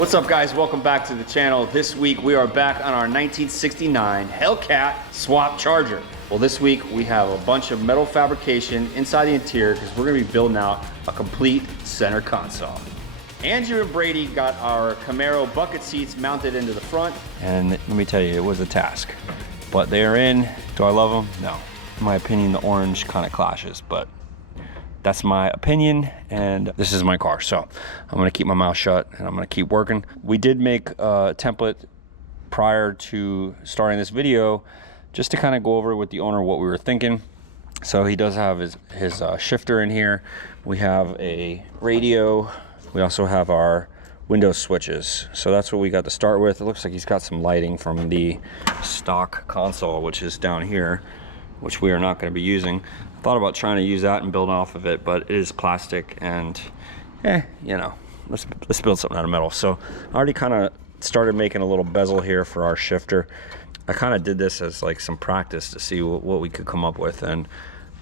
What's up, guys? Welcome back to the channel. This week we are back on our 1969 Hellcat swap charger. Well, this week we have a bunch of metal fabrication inside the interior because we're gonna be building out a complete center console. Andrew and Brady got our Camaro bucket seats mounted into the front. And let me tell you, it was a task. But they are in. Do I love them? No. In my opinion, the orange kind of clashes, but that's my opinion, and this is my car. So I'm gonna keep my mouth shut and I'm gonna keep working. We did make a template prior to starting this video just to kind of go over with the owner what we were thinking. So he does have his shifter in here. We have a radio. We also have our window switches. So that's what we got to start with. It looks like he's got some lighting from the stock console, which is down here, which we are not going to be using. I thought about trying to use that and build off of it, but it is plastic and you know, let's build something out of metal. So I already kind of started making a little bezel here for our shifter. I kind of did this as like some practice to see what we could come up with, and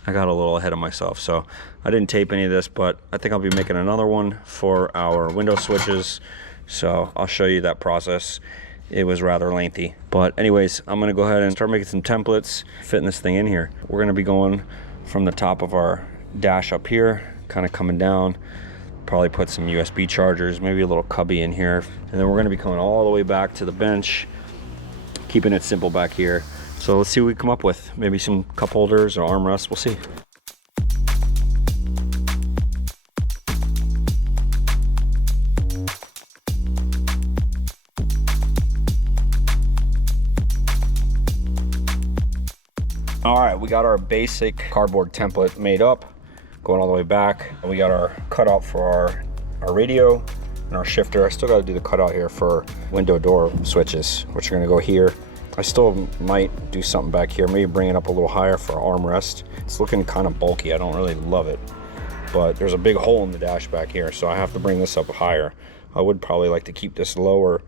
I got a little ahead of myself. So I didn't tape any of this, but I think I'll be making another one for our window switches. So I'll show you that process. It was rather lengthy, but anyways, I'm gonna go ahead and start making some templates, fitting this thing in here. We're gonna be going from the top of our dash up here, kind of coming down, probably put some USB chargers, maybe a little cubby in here, and then we're gonna be coming all the way back to the bench, keeping it simple back here. So let's see what we come up with. Maybe some cup holders or armrests, we'll see. All right, we got our basic cardboard template made up, going all the way back. And we got our cutout for our radio and our shifter. I still got to do the cutout here for window door switches, which are going to go here. I still might do something back here, maybe bring it up a little higher for our armrest. It's looking kind of bulky. I don't really love it, but there's a big hole in the dash back here, so I have to bring this up higher. I would probably like to keep this lower,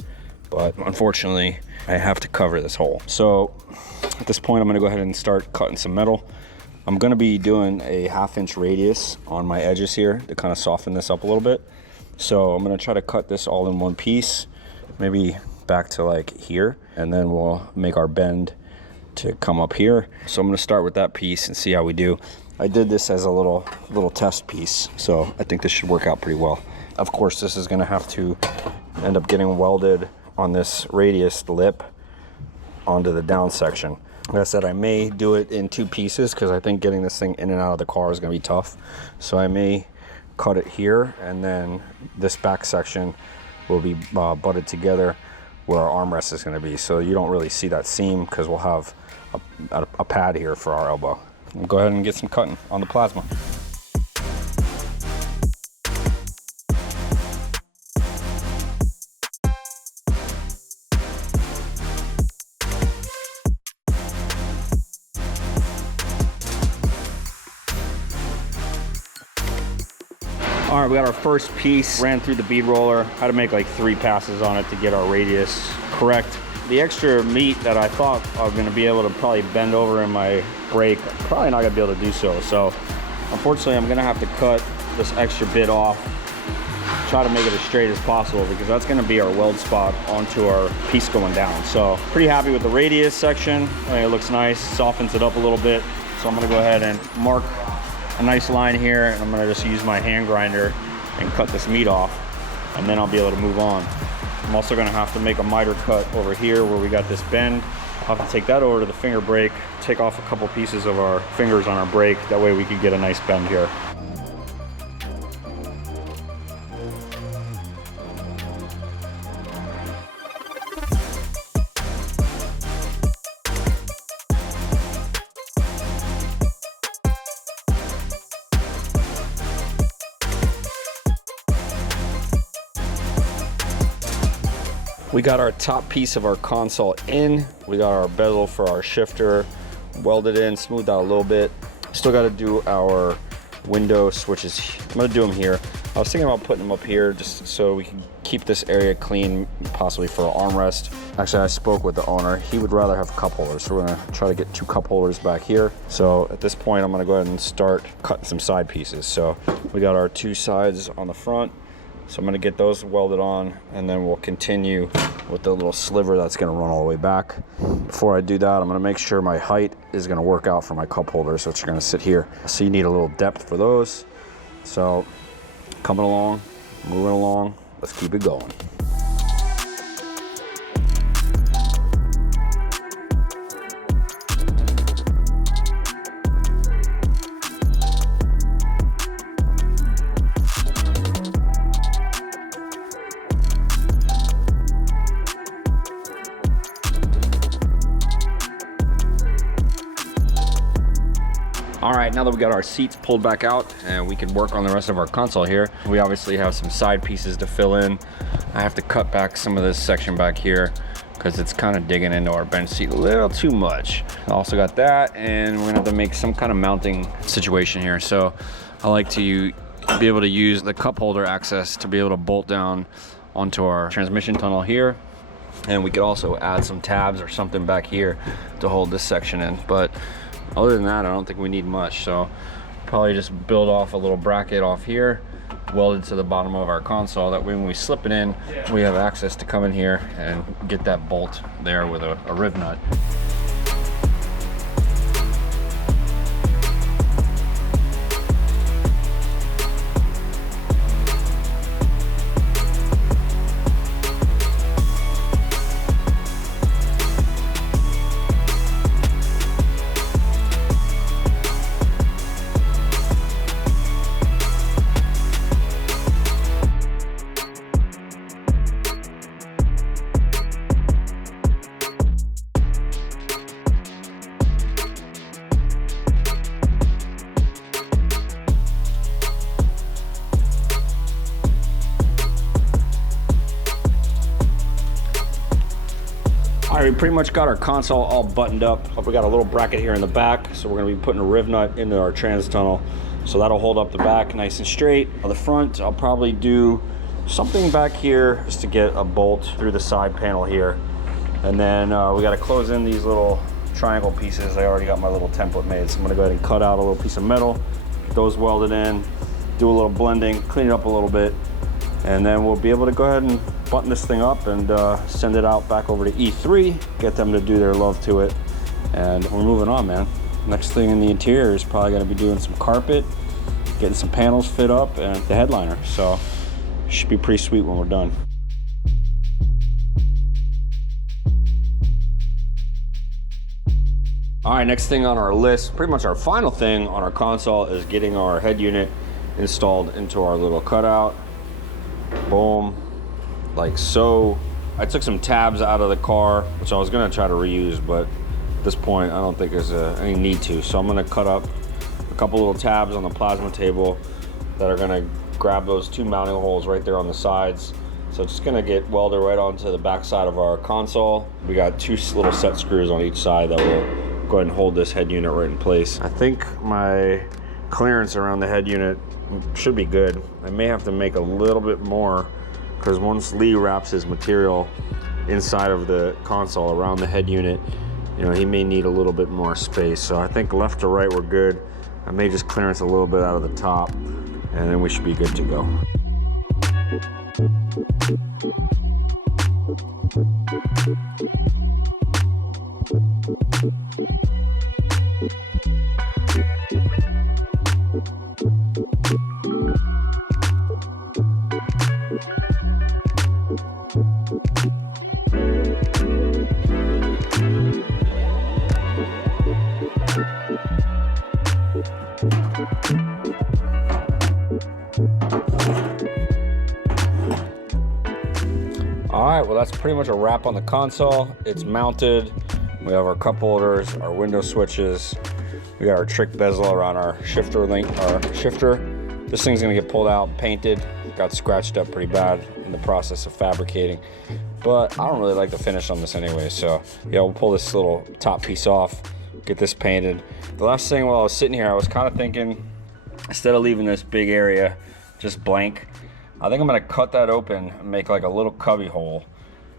but unfortunately I have to cover this hole. So at this point I'm gonna go ahead and start cutting some metal. I'm gonna be doing a 1/2 inch radius on my edges here to kind of soften this up a little bit. So I'm gonna try to cut this all in one piece, maybe back to like here, and then we'll make our bend to come up here. So I'm gonna start with that piece and see how we do. I did this as a little test piece, so I think this should work out pretty well. Of course, this is gonna have to end up getting welded on this radius lip onto the down section. Like I said, I may do it in 2 pieces because I think getting this thing in and out of the car is going to be tough. So I may cut it here, and then this back section will be butted together where our armrest is going to be. So you don't really see that seam because we'll have a pad here for our elbow. We'll go ahead and get some cutting on the plasma. All right, we got our first piece, ran through the bead roller, had to make like 3 passes on it to get our radius correct. The extra meat that I thought I was gonna be able to probably bend over in my brake, probably not gonna be able to do so. So unfortunately, I'm gonna have to cut this extra bit off, try to make it as straight as possible because that's gonna be our weld spot onto our piece going down. So pretty happy with the radius section. I think it looks nice, softens it up a little bit. So I'm gonna go ahead and mark a nice line here, and I'm gonna just use my hand grinder and cut this meat off, and then I'll be able to move on. I'm also gonna have to make a miter cut over here where we got this bend. I'll have to take that over to the finger brake, take off a couple pieces of our fingers on our brake. That way we could get a nice bend here. We got our top piece of our console in. We got our bezel for our shifter welded in, smoothed out a little bit. Still got to do our window switches. I'm going to do them here. I was thinking about putting them up here just so we can keep this area clean, possibly for an armrest. Actually, I spoke with the owner. He would rather have cup holders, so we're going to try to get 2 cup holders back here. So at this point, I'm going to go ahead and start cutting some side pieces. So we got our 2 sides on the front. So I'm gonna get those welded on, and then we'll continue with the little sliver that's gonna run all the way back. Before I do that, I'm gonna make sure my height is gonna work out for my cup holders, which are gonna sit here. So you need a little depth for those. So coming along, moving along, let's keep it going. All right, now that we got our seats pulled back out and we can work on the rest of our console here, we obviously have some side pieces to fill in. I have to cut back some of this section back here because it's kind of digging into our bench seat a little too much. I also got that, and we're gonna have to make some kind of mounting situation here. So I like to be able to use the cup holder access to be able to bolt down onto our transmission tunnel here. And we could also add some tabs or something back here to hold this section in. But other than that, I don't think we need much. So probably just build off a little bracket off here, welded to the bottom of our console. That way when we slip it in, we have access to come in here and get that bolt there with a rib nut. All right, we pretty much got our console all buttoned up. We got a little bracket here in the back, so we're gonna be putting a riv nut into our trans tunnel. So that'll hold up the back nice and straight. On the front, I'll probably do something back here just to get a bolt through the side panel here. And then we gotta close in these little triangle pieces. I already got my little template made, so I'm gonna go ahead and cut out a little piece of metal, get those welded in, do a little blending, clean it up a little bit, and then we'll be able to go ahead and button this thing up and send it out back over to E3, get them to do their love to it, and we're moving on, man. Next thing in the interior is probably gonna be doing some carpet, getting some panels fit up, and the headliner. So it should be pretty sweet when we're done. All right, next thing on our list, pretty much our final thing on our console, is getting our head unit installed into our little cutout. Boom, like so. I took some tabs out of the car, which I was gonna try to reuse, but at this point I don't think there's any need to. So I'm gonna cut up a couple little tabs on the plasma table that are gonna grab those two mounting holes right there on the sides. So it's just gonna get welded right onto the back side of our console. We got two little set screws on each side that will go ahead and hold this head unit right in place. I think my clearance around the head unit should be good. I may have to make a little bit more, because once Lee wraps his material inside of the console around the head unit, you know, he may need a little bit more space. So I think left to right we're good. I may just clearance a little bit out of the top, and then we should be good to go. All right, well, that's pretty much a wrap on the console. It's mounted. We have our cup holders, our window switches. We got our trick bezel around our shifter link, our shifter. This thing's gonna get pulled out, painted. It got scratched up pretty bad in the process of fabricating, but I don't really like the finish on this anyway. So yeah, we'll pull this little top piece off, get this painted. The last thing while I was sitting here, I was kind of thinking, instead of leaving this big area just blank, I think I'm gonna cut that open and make like a little cubby hole.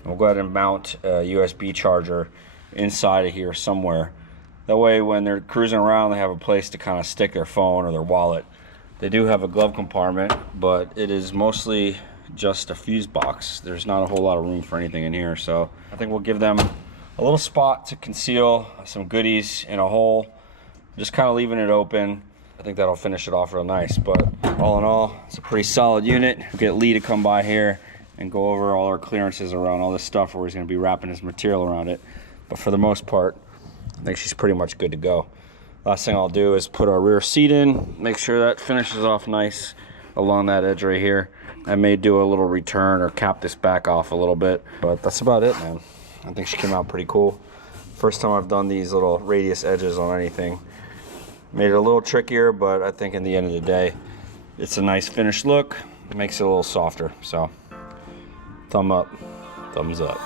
We'll go ahead and mount a USB charger inside of here somewhere. That way when they're cruising around, they have a place to kind of stick their phone or their wallet. They do have a glove compartment, but it is mostly just a fuse box. There's not a whole lot of room for anything in here, so I think we'll give them a little spot to conceal some goodies in a hole. Just kind of leaving it open. I think that'll finish it off real nice, but all in all, it's a pretty solid unit. We'll get Lee to come by here and go over all our clearances around all this stuff where he's gonna be wrapping his material around it. But for the most part, I think she's pretty much good to go. Last thing I'll do is put our rear seat in, make sure that finishes off nice along that edge right here. I may do a little return or cap this back off a little bit, but that's about it, man. I think she came out pretty cool. First time I've done these little radius edges on anything. Made it a little trickier, but I think in the end of the day, it's a nice finished look. It makes it a little softer, so thumb up, thumbs up.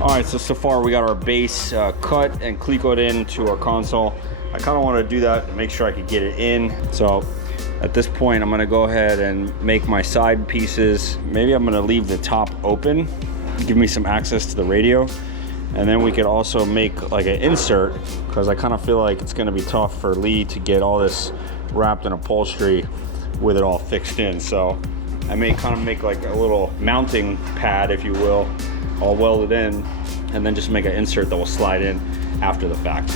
All right, so far we got our base cut and clecoed into our console. I kind of want to do that to make sure I could get it in. So at this point, I'm gonna go ahead and make my side pieces. Maybe I'm gonna leave the top open, give me some access to the radio. And then we could also make like an insert, because I kind of feel like it's gonna be tough for Lee to get all this wrapped in upholstery with it all fixed in. So I may kind of make like a little mounting pad, if you will, all welded in, and then just make an insert that will slide in after the fact.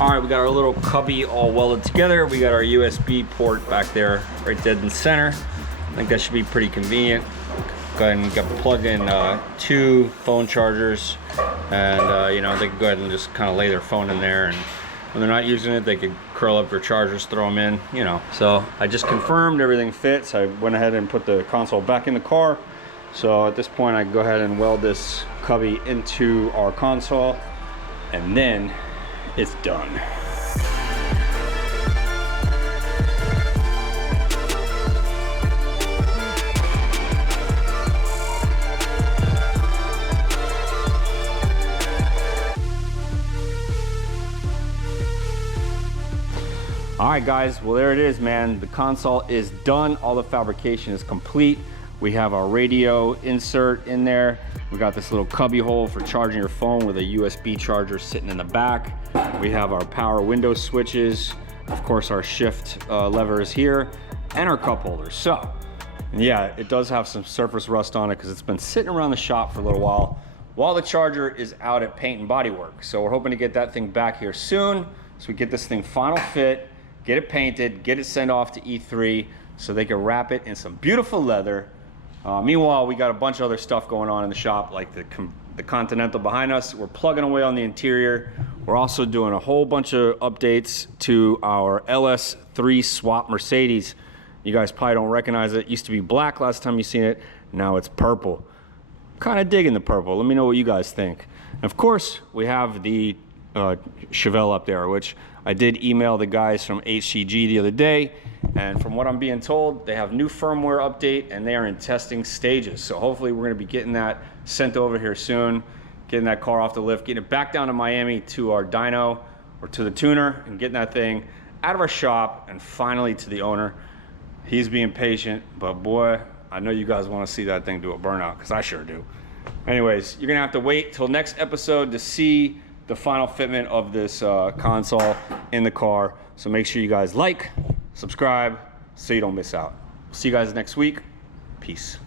All right, we got our little cubby all welded together. We got our USB port back there, right dead in the center. I think that should be pretty convenient. Go ahead and plug in 2 phone chargers, and you know, they can go ahead and just kind of lay their phone in there, and when they're not using it, they could curl up their chargers, throw them in, you know. So I just confirmed everything fits. I went ahead and put the console back in the car. So at this point, I can go ahead and weld this cubby into our console, and then it's done. All right, guys, well, there it is, man. The console is done. All the fabrication is complete. We have our radio insert in there. We got this little cubby hole for charging your phone with a USB charger sitting in the back. We have our power window switches. Of course, our shift lever is here, and our cup holders. So, yeah, it does have some surface rust on it because it's been sitting around the shop for a little while the charger is out at paint and body work. So we're hoping to get that thing back here soon, so we get this thing final fit, get it painted, get it sent off to E3 so they can wrap it in some beautiful leather. Meanwhile, we got a bunch of other stuff going on in the shop, like the Continental behind us. We're plugging away on the interior. We're also doing a whole bunch of updates to our LS3 swap Mercedes. You guys probably don't recognize it. It used to be black last time you seen it. Now it's purple. Kind of digging the purple. Let me know what you guys think. And of course, we have the Chevelle up there, which I did email the guys from HCG the other day, and from what I'm being told, they have new firmware update and they are in testing stages. So hopefully we're going to be getting that sent over here soon, getting that car off the lift, getting it back down to Miami to our dyno or to the tuner, and getting that thing out of our shop and finally to the owner. He's being patient, but boy, I know you guys want to see that thing do a burnout, because I sure do. Anyways, you're gonna have to wait till next episode to see the final fitment of this console in the car. So make sure you guys like, subscribe, so you don't miss out. See you guys next week. Peace.